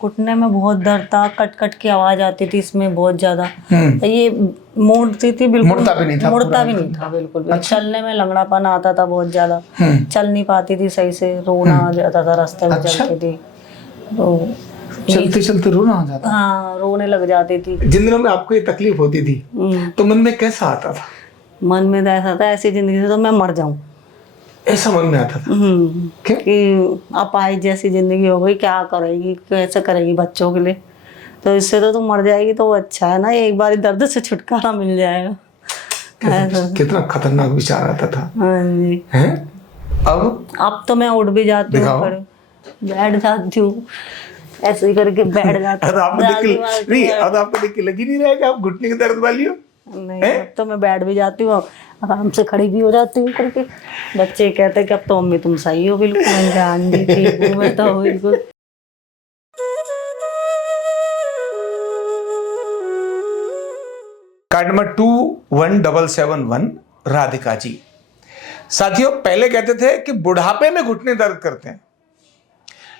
घुटने में बहुत दर्द था, कट कट की आवाज आती थी इसमें बहुत ज्यादा। ये मोड़ती थी बिल्कुल, मुड़ता भी नहीं था, बिल्कुल भी। अच्छा। चलने में लंगड़ापन आता था बहुत ज्यादा, चल नहीं पाती थी सही से, रोना आ जाता था रास्ते में। अच्छा। चलती थी तो चलते चलते रोना आ जाता? हाँ, रोने लग जाती थी। जिन दिनों में आपको ये तकलीफ होती थी तो मन में कैसा आता था? मन में तो ऐसा था ऐसी जिंदगी से तो मैं मर जाऊं, ऐसा मन में आता था? क्या? कि अपाहिज जैसी जिंदगी हो गई, क्या करेगी, कैसे करेगी बच्चों के लिए, तो इससे तो तू मर जाएगी तो वो अच्छा है ना, एक बार दर्द से छुटकारा मिल जाएगा। कितना खतरनाक विचार आता था। हाँ जी। हैं? अब तो मैं उठ भी जाती हूँ, बैठ जाती हूँ, ऐसे ही करके बैठ जाती हूँ। अब आपको देख के लग ही नहीं रहा है कि आप घुटने की दर्द वाली हो? नहीं, अब तो मैं बैठ भी जाती हूँ, आराम से खड़ी भी हो जाती हूँ करके। बच्चे कहते हैं कि अब तो मम्मी तुम सही हो बिल्कुल। मैं कहा, हाँ जी ठीक हूँ मैं तो बिल्कुल। Card number 21771 Radhika ji. साथियों, पहले कहते थे कि बुढ़ापे में घुटने दर्द करते हैं,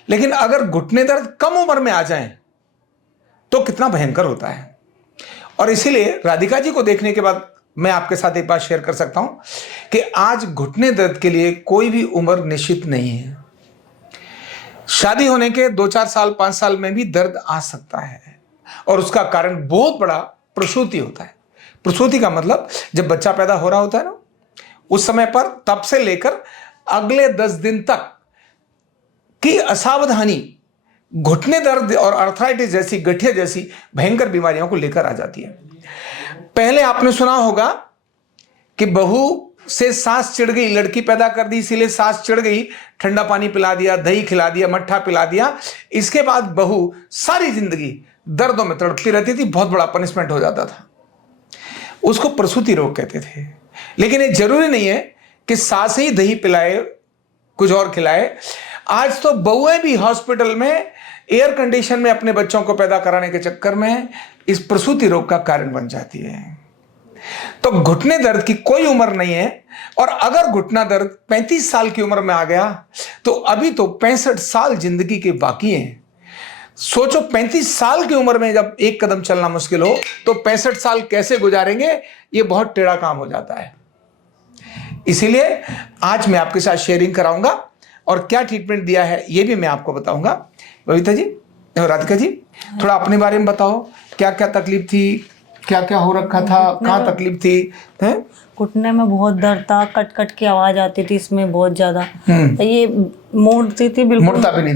लेकिन अगर घुटने दर्द कम उम्र में आ जाएं तो कितना भयंकर होता है। और इसीलिए राधिका जी को देखने के बाद मैं आपके साथ एक बात शेयर कर सकता हूं कि आज घुटने दर्द के लिए कोई भी उम्र निश्चित नहीं है। शादी होने के 2-4 साल 5 साल में भी दर्द आ सकता है, और उसका कारण बहुत बड़ा प्रसूति होता है। प्रसूति का मतलब जब बच्चा पैदा हो रहा होता है ना, उस समय पर तब से लेकर अगले 10 दिन तक की असावधानी घुटने दर्द और अर्थराइटिस जैसी, गठिया जैसी भयंकर बीमारियों को लेकर आ जाती है। पहले आपने सुना होगा कि बहू से सांस चिढ़ गई, लड़की पैदा कर दी इसीलिए सांस चिढ़ गई, ठंडा पानी पिला दिया, दही खिला दिया, मट्ठा पिला दिया, इसके बाद बहू सारी जिंदगी दर्दों में तड़पती रहती थी, बहुत बड़ा पनिशमेंट हो जाता था। उसको प्रसूति रोग कहते थे। लेकिन ये जरूरी नहीं है कि सास ही दही पिलाए, कुछ और खिलाए। आज तो बहुएं भी हॉस्पिटल में एयर कंडीशन में अपने बच्चों को पैदा कराने के चक्कर में इस प्रसूति रोग का कारण बन जाती है। तो घुटने दर्द की कोई उम्र नहीं है, और अगर घुटना दर्द 35 साल की उम्र में आ गया तो अभी तो 65 साल जिंदगी के बाकी हैं। सोचो, 35 साल की उम्र में जब एक कदम चलना मुश्किल हो तो 65 साल कैसे गुजारेंगे, ये बहुत टेढ़ा काम हो जाता है। इसीलिए आज मैं आपके साथ शेयरिंग कराऊंगा और क्या ट्रीटमेंट दिया है ये भी मैं आपको बताऊंगा। बबीता जी, राधिका जी, थोड़ा अपने बारे में बताओ, क्या क्या तकलीफ थी, क्या क्या हो रखा था, कहाँ तकलीफ थी? हैं? घुटने में बहुत दर्द था, कट कट की आवाज आती थी इसमें बहुत ज्यादा। ये मोड़ती थी बिल्कुल, मुड़ता भी नहीं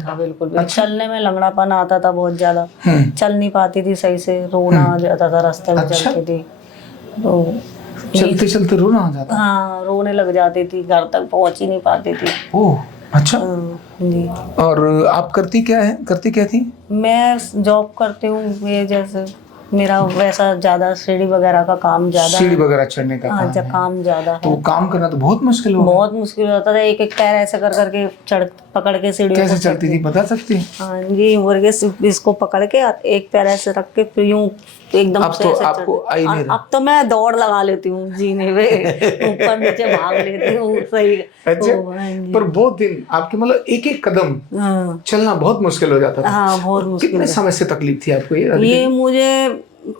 था बिल्कुल भी। चलने में लंगड़ापन आता था बहुत ज्यादा, चल नहीं पाती थी सही से, रोना आ जाता था रास्ते में। चलती थी तो चलते चलते रोना आ जाता? हाँ, रोने लग जाती थी, घर तक पहुंच ही नहीं पाती थी। ओह अच्छा। जी। और आप करती क्या थी? मैं जॉब करती हूँ, ये जैसे मेरा वैसा ज्यादा सीढ़ी वगैरह का काम ज्यादा है। सीढ़ी वगैरह चढ़ने का हाँ, जब काम ज्यादा है तो काम करना तो बहुत मुश्किल होगा। बहुत मुश्किल होता था, एक एक पैर ऐसे कर करके पकड़ के सीढ़ी। कैसे चढ़ती थी बता सकती हैं? हाँ जी, मुर्गे इसको पकड़ के एक पैर ऐसे रख के फिर यूं एकदम अब से तो ऐसे आपको आई नहीं रहा। अब तो मैं दौड़ लगा लेती हूँ जीने में, ऊपर नीचे भाग लेती हूँ। सही। अच्छा, पर बहुत दिन आपके मतलब एक एक कदम चलना बहुत मुश्किल हो जाता था। हाँ, बहुत मुश्किल। कितने समय से तकलीफ थी आपको ये मुझे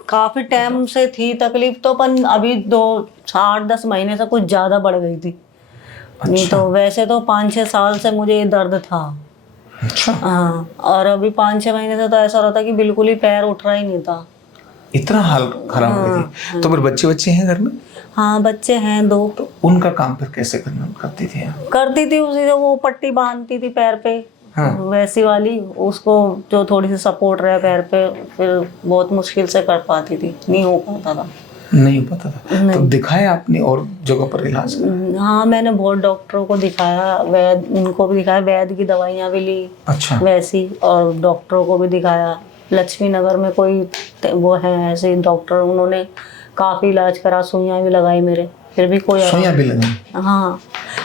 काफी टाइम से थी तकलीफ तो, पर अभी 8-10 महीने से कुछ ज्यादा बढ़ गई थी। अच्छा। नहीं तो वैसे तो 5-6 साल से मुझे ये दर्द था। अच्छा। हाँ, और अभी 5-6 महीने से तो ऐसा रहा था कि बिल्कुल ही पैर उठ रहा ही नहीं था। इतना हाल खराब हो गई थी। तो फिर बच्चे हैं घर में? हाँ, बच्चे हैं 2। तो उनका काम फिर कैसे करती थी उसी वो पट्टी बांधती थी पैर पे। हाँ। वैसी वाली, उसको जो थोड़ी सी सपोर्ट रहे पैर पे, फिर बहुत मुश्किल से कर पाती थी, नहीं हो पाता था। तो दिखाया आपने और जगह पर इलाज? हाँ, मैंने बहुत डॉक्टरों को दिखाया, इनको भी दिखाया, वैद्य की दवाइयाँ भी ली। अच्छा। वैसी, और डॉक्टरों को भी दिखाया। लक्ष्मी नगर में कोई वो है ऐसे डॉक्टर, उन्होंने काफी इलाज करा, सुइयां भी लगाई मेरे, फिर भी कोई सुइयां भी लगाई? हाँ,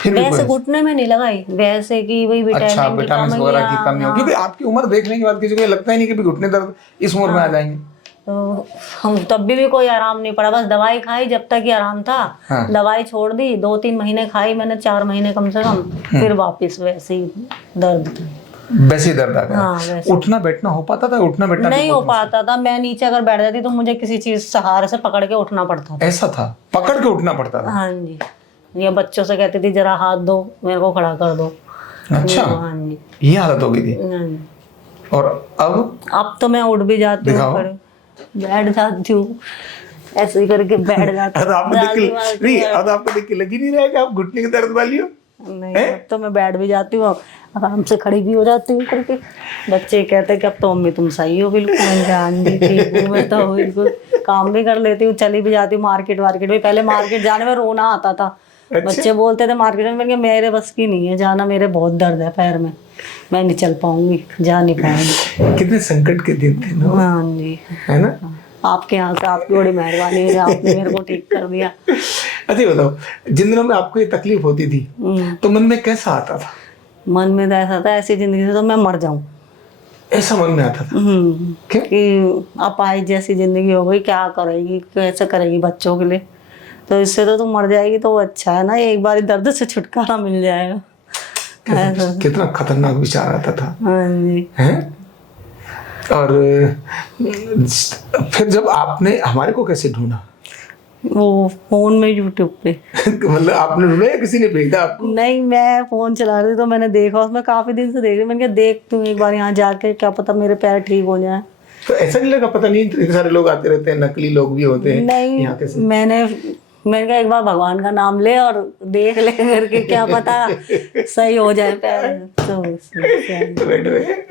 वैसे घुटने में नहीं लगाई, वैसे कि वही विटामिन वगैरह की कमी होगी। क्योंकि आपकी उम्र देखने के बाद किसी को लगता ही नहीं कि घुटने दर्द इस उम्र में आ जाएंगे। तो हम तब भी कोई आराम नहीं पड़ा, बस दवाई खाई जब तक ही आराम था। हाँ। दवाई छोड़ दी, 2-3 महीने खाई मैंने, 4 महीने कम से कम, फिर वापस वैसे ही दर्द। वैसे ही दर्द आ गया। हाँ, वैसे। उठना बैठना हो पाता था? उठना बैठना नहीं हो पाता था। मैं नीचे अगर बैठ जाती तो मुझे किसी चीज सहारे से पकड़ के उठना पड़ता था। ऐसा था, पकड़ के उठना पड़ता था? हाँ जी। या बच्चों से कहती थी जरा हाथ दो, मेरे को खड़ा कर दो। अच्छा, हाँ जी। ये हालत हो गई थी। हाँ जी। और अब तो मैं उठ भी जाती हूँ, बैठ जाती हूँ, ऐसे ही करके बैठ जाती हूँ। अब आपको देख के लग ही नहीं रहा है कि आप घुटने की दर्द वाली हो? नहीं, अब तो मैं बैठ भी जाती हूँ, आराम से खड़ी भी हो जाती हूँ करके। बच्चे कहते हैं कि अब तो मम्मी तुम सही हो बिल्कुल। मैंने कहा हाँ जी ठीक हूँ, मैं तो बिल्कुल काम भी कर लेती हूँ, चली भी जाती हूँ मार्केट में। पहले मार्केट जाने में रोना आता था। अच्छा? बच्चे बोलते थे मार्केट में, मैंने कहा मेरे बस की नहीं है जाना, मेरे बहुत दर्द है पैर में, मैं नहीं चल पाऊंगी, जा नहीं पाऊंगी। कितने संकट के दिन थे ना? हाँ जी, है ना? आपके यहाँ से आपकी बड़ी मेहरबानी है, आपने मेरे को ठीक कर दिया। अच्छा बताओ, जिन दिनों में आपको ये तकलीफ होती थी तो मन में कैसा आता था? मन में तो ऐसा था ऐसी जिंदगी से तो मैं मर जाऊं, ऐसा मन में आता था? क्या? कि अपाहिज जैसी जिंदगी हो गई, क्या करेगी, कैसे करेगी बच्चों के लिए, तो इससे तो तुम मर जाएगी तो वो अच्छा है ना, एक बार दर्द से छुटकारा मिल जाएगा। कितना खतरनाक विचार आता था। हाँ जी। हैं? और फिर जब आपने हमारे को कैसे ढूंढा? वो फोन में यूट्यूब पे। मतलब आपने ढूंढा या किसी ने भेजा आपको? नहीं, मैं फोन चला रही थी तो मैंने देखा, उसमें काफी दिन से देख रही, मैंने कहा देख तू एक बार यहाँ जाके, क्या पता मेरे पैर ठीक हो जाए। तो ऐसा नहीं लगा पता नहीं इतने सारे लोग आते रहते हैं, नकली लोग भी होते हैं? नहीं, यहाँ कैसे? मैंने कहा एक बार भगवान का नाम ले और देख ले करके, क्या पता सही हो जाए पैर। तो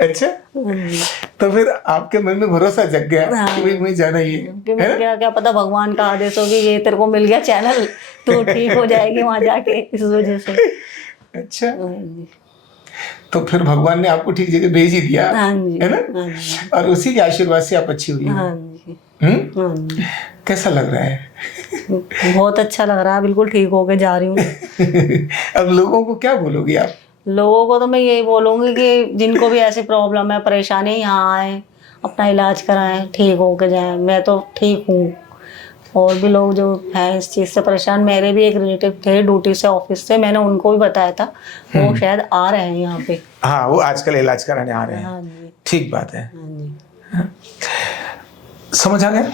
अच्छा, तो फिर आपके मन में भरोसा जग गया कि भाई मुझे जाना ही है। क्या पता भगवान का आदेश हो कि ये तेरे को मिल गया चैनल, तो ठीक हो जाएगी वहां जाके, इस वजह से। अच्छा, तो फिर भगवान ने आपको ठीक जगह भेज ही दिया, है ना? और उसी के आशीर्वाद से आप अच्छी हुई। कैसा लग रहा है? बहुत अच्छा लग रहा है, बिल्कुल ठीक होके जा रही हूँ। अब लोगों को क्या बोलोगी आप? लोगों को तो मैं यही बोलूंगी कि जिनको भी ऐसी प्रॉब्लम है, परेशानी, यहाँ आए, अपना इलाज कराएं, ठीक होके जाएं। मैं तो ठीक हूँ, और भी लोग जो हैं इस चीज़ से परेशान, मेरे भी एक रिलेटिव थे ड्यूटी से, ऑफिस से, मैंने उनको भी बताया था, वो शायद आ रहे हैं यहाँ पे। हाँ, वो आजकल इलाज कराने आ रहे हैं। हाँ जी, ठीक बात है। हाँ जी। समझ आ गया?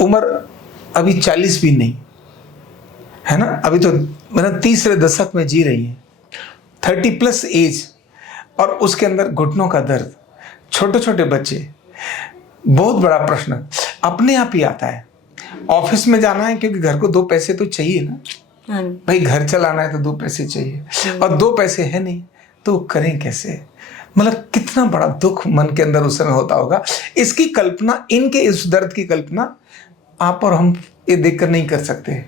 उम्र अभी 40 भी नहीं है ना, अभी तो मतलब तीसरे दशक में जी रही है, 30+ एज, और उसके अंदर घुटनों का दर्द, छोटे छोटे बच्चे, बहुत बड़ा प्रश्न अपने आप ही आता है। ऑफिस में जाना है क्योंकि घर को 2 पैसे तो चाहिए ना भाई, घर चलाना है तो 2 पैसे चाहिए, और 2 पैसे है नहीं तो करें कैसे? मतलब कितना बड़ा दुख मन के अंदर उस समय होता होगा। इसकी कल्पना, इनके इस दर्द की कल्पना आप और हम ये देखकर नहीं कर सकते।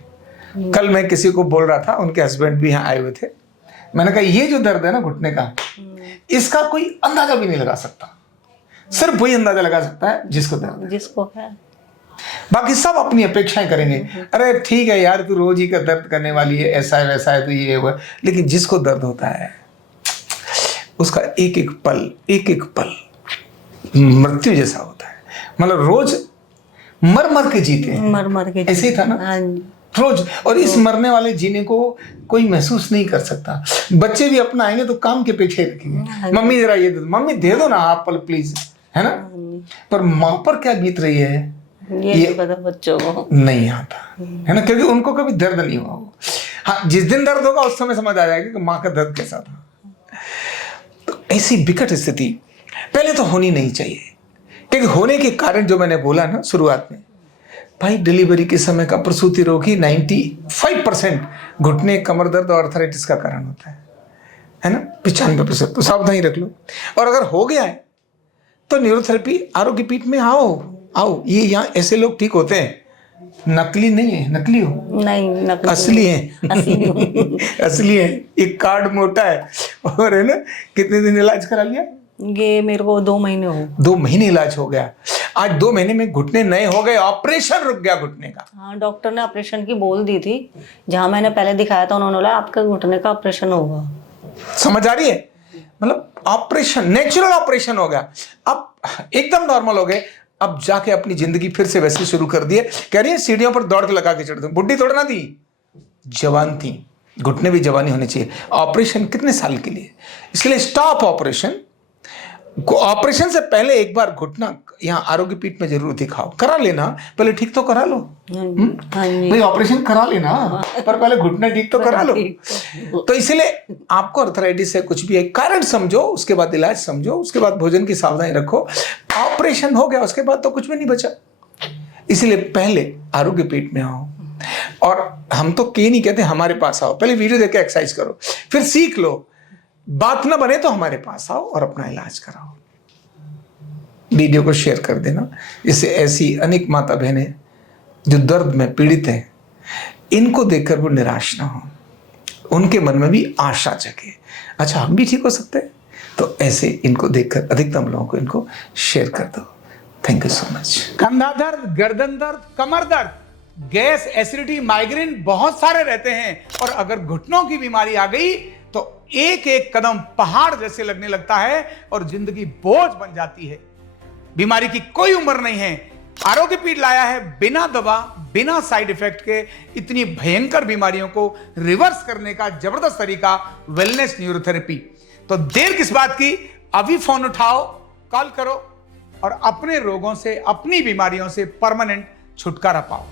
कल मैं किसी को बोल रहा था, उनके हस्बैंड भी यहाँ आए हुए थे, मैंने कहा ये जो दर्द है ना घुटने का, इसका कोई अंदाजा भी नहीं लगा सकता, सिर्फ वही अंदाजा लगा सकता है जिसको दर्द है, जिसको है। बाकी सब अपनी अपेक्षाएं करेंगे, अरे ठीक है यार तू रोज ही का दर्द करने वाली है, ऐसा है वैसा है, तो ये हुआ। लेकिन जिसको दर्द होता है उसका एक एक पल मृत्यु जैसा होता है। मतलब रोज मर मर के जीते हैं, मर के ऐसे ही था ना रोज। और इस मरने वाले जीने को कोई महसूस नहीं कर सकता। बच्चे भी अपना आएंगे तो काम के पीछे रखेंगे, मम्मी जरा ये दे दो, मम्मी दे दो ना आप पल प्लीज, है ना? पर माँ पर क्या बीत रही है ये पता बच्चों को नहीं आता, है ना, क्योंकि उनको कभी दर्द नहीं हुआ हो। हाँ, जिस दिन दर्द होगा उस समय समझ आ जाएगा कि माँ का दर्द कैसा था। तो ऐसी विकट स्थिति पहले तो होनी नहीं चाहिए, क्योंकि होने के कारण जो मैंने बोला ना शुरुआत में, भाई डिलीवरी के समय का प्रसूति रोग ही 95% घुटने, कमर दर्द और आर्थराइटिस का कारण होता है ना, 95%। तो सावधानी रख लो। और अगर हो गया है तो न्यूरोथेरेपी आरोग्य पीठ में आओ। ये यहाँ ऐसे लोग ठीक होते हैं, नकली नहीं है, नकली हो नहीं, नकली असली है। असली है। एक कार्ड मोटा है, और है ना, कितने दिन इलाज करा लिया? ये मेरे को 2 महीने हो। 2 महीने इलाज हो गया। आज 2 महीने में घुटने नए हो गए, ऑपरेशन रुक गया घुटने का। हाँ, डॉक्टर ने ऑपरेशन की बोल दी थी, जहां मैंने पहले दिखाया था उन्होंने बोला आपके घुटने का ऑपरेशन होगा। समझ आ रही है? मतलब ऑपरेशन, नेचुरल ऑपरेशन हो गया, अब एकदम नॉर्मल हो गए। अब जाके अपनी जिंदगी फिर से वैसे शुरू कर दी है। कह रही है सीढ़ियों पर दौड़ के लगा के चढ़ते, बुढ़ी थोड़ा ना थी, जवान थी, घुटने भी जवानी होनी चाहिए। ऑपरेशन कितने साल के लिए, इसलिए स्टॉप ऑपरेशन। ऑपरेशन से पहले एक बार घुटना यहाँ आरोग्य पीठ में जरूर दिखाओ, करा लेना, पहले ठीक तो करा लो। भाई ऑपरेशन करा लेना, पर पहले घुटना ठीक तो करा लो। तो इसलिए आपको अर्थराइटिस है, कुछ भी है, कारण समझो, उसके बाद इलाज समझो, उसके बाद भोजन की सावधानी रखो। ऑपरेशन हो गया उसके बाद तो कुछ भी नहीं बचा, इसलिए पहले आरोग्य पीठ में आओ। और हम तो ये नहीं कहते हमारे पास आओ, पहले वीडियो देख के एक्सरसाइज करो, फिर सीख लो, बात ना बने तो हमारे पास आओ और अपना इलाज कराओ। वीडियो को शेयर कर देना, इससे ऐसी अनेक माता बहनें जो दर्द में पीड़ित हैं, इनको देखकर वो निराश ना हो, उनके मन में भी आशा जगे, अच्छा हम भी ठीक हो सकते हैं। तो ऐसे इनको देखकर अधिकतम लोगों को इनको शेयर कर दो। Thank you so much. कंधा दर्द, गर्दन दर्द, कमर दर्द, गैस, एसिडिटी, माइग्रेन बहुत सारे रहते हैं, और अगर घुटनों की बीमारी आ गई तो एक एक कदम पहाड़ जैसे लगने लगता है और जिंदगी बोझ बन जाती है। बीमारी की कोई उम्र नहीं है। आरोग्य पीठ लाया है बिना दवा, बिना साइड इफेक्ट के इतनी भयंकर बीमारियों को रिवर्स करने का जबरदस्त तरीका, वेलनेस न्यूरोथेरेपी। तो देर किस बात की, अभी फोन उठाओ, कॉल करो और अपने रोगों से, अपनी बीमारियों से परमानेंट छुटकारा पाओ।